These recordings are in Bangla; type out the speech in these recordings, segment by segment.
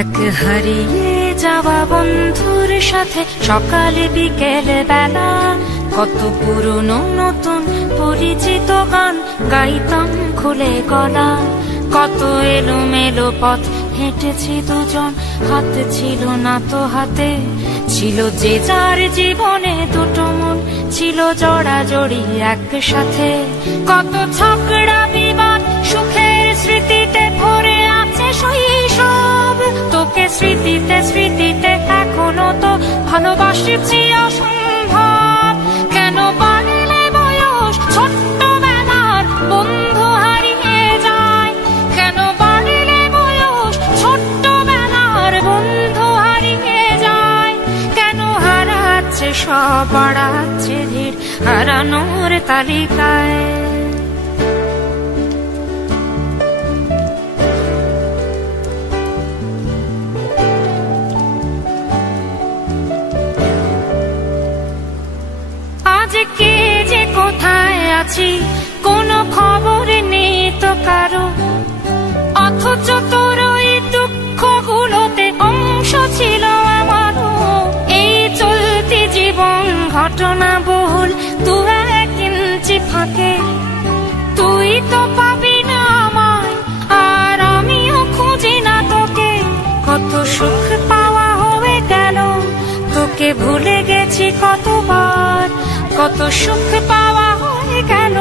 এক হারিয়ে যাওয়া বন্ধুর সাথে সকালে বিকেল বেলা কত পুরনো নতুন পরিচিত গান গাইতাম খুলে গলা। কত এলোমেলো পথ হেঁটেছি দুজন, হাত ছিল না তো হাতে, ছিল যে যার জীবনে দুটো মন, ছিল জড়াজড়ি একসাথে। কত ঝগড়া বিবাদ সুখের স্মৃতিতে ভরে আছে শৈশব, তোকে স্মৃতিতে স্মৃতিতে এখনো তো ভালোবাসছি অসম্ভব। কেন বাড়লে বয়স ছোট্টবেলার বন্ধু হারিয়ে যায়, কেন বাড়লে বয়স ছোট্টবেলার বন্ধু হারিয়ে যায়, কেন হারাচ্ছে সব বাড়াচ্ছে ভিড় হারানোর তালিকায়। কে যে কোথায় আছি কোনো খবর নেই তো কারো, অথচ তোর ওই দুঃখগুলোতে অংশ ছিল আমারও। এই চলতি জীবন ঘটনা বহুল দু এক ইঞ্চি ফাঁকে, তুই তো পাবি না আমায় আর আমিও খুঁজি না তোকে। কত সুখ পাওয়া হয়ে গেল, তোকে ভুলে গেছি কতবার। কত সুখ পাওয়া হয়ে গেল,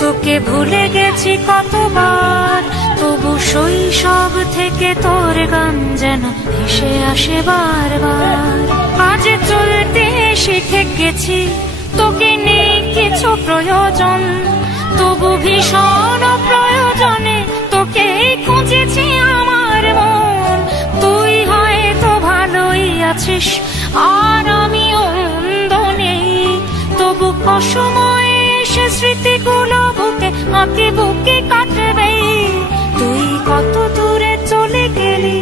তোকে ভুলে গেছি কতবার। তবু শৈশব থেকে তোর গান যেন ভেসে আসে বারবার। আজ চলতে শিখে গেছি, তোকে নেই কিছু প্রয়োজন, তবু ভীষণ প্রয়োজনে তোকে খুঁজেছি আমার মন। তুই হয়তো ভালোই আছিস আর আমিও মন্দ নেই, তবু অসময়ে সে স্মৃতিগুলো বুকে আঁকি বুকে কাটবে। তুই কত দূরে চলে গেলি,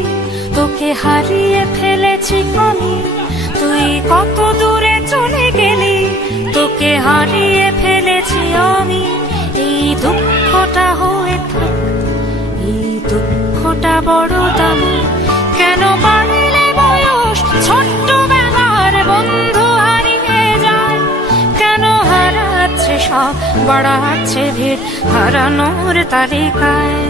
তোকে হারিয়ে ফেলেছি আমি। তুই কত দূরে চলে গেলি, তোকে হারিয়ে ফেলেছি আমি। এই দুঃখটা হয়ে থাক, এই দুঃখটা বড় দামি। কেন বাড়লে বয়স ছোট্টবেলার বন্ধু হারিয়ে যায়, কেন হারাচ্ছে সব বাড়াচ্ছে ভিড় হারানোর তালিকায়।